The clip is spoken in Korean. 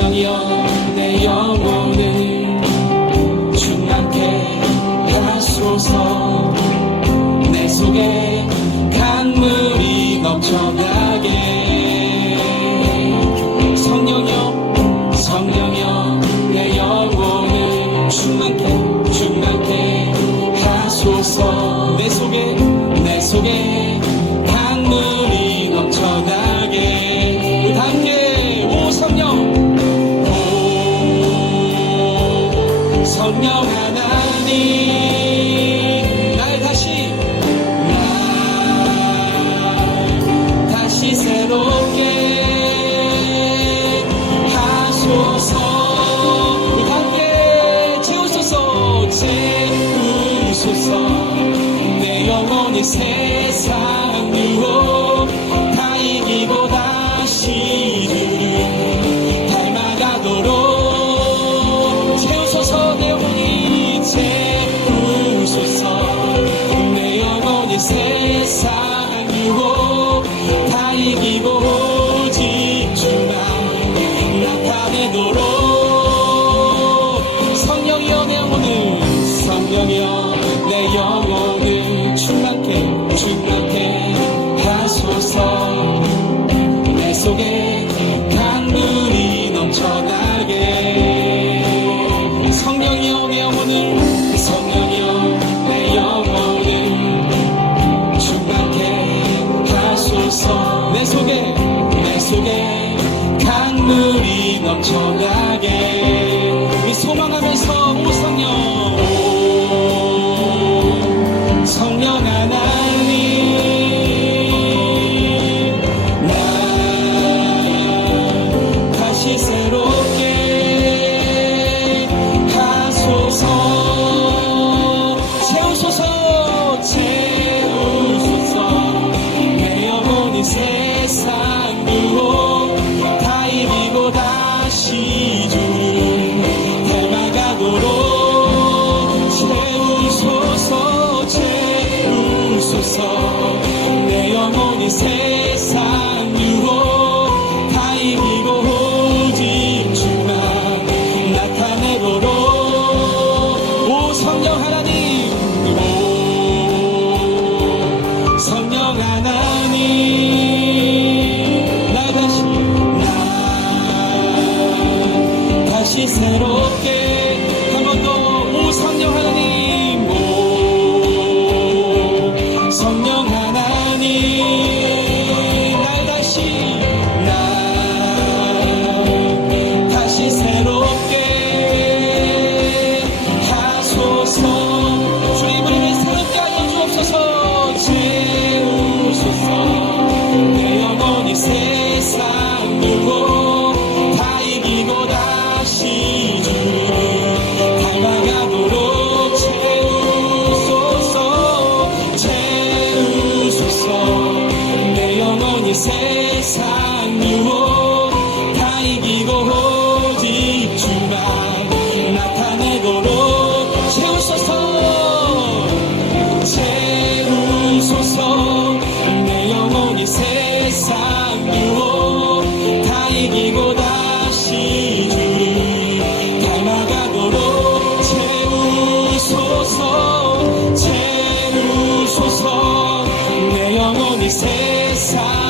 명이여내 영혼을 충만케 하소서. 내 속에 강물이 넘쳐나게. 성령여 성령여 내 영혼을 충만케 충만케 하소서. 내 속에 세상 유혹 다 기보다 시를 닮아가도록 채우소서 내 영혼이 채우소서 내 영혼이 세상 유혹 다 이기고 오직 주만 나타내도록 성령이여 내 영혼을 성령이여 넘쳐나게. 영원히 세상. 세상 유혹 다 기고 오직 주만 나타내도록 채우소서. 채우소서. 내 영혼이 세상 유혹 다 기고 다시 주를 닮아가도록 채우소서. 채우소서. 내 영혼이 세상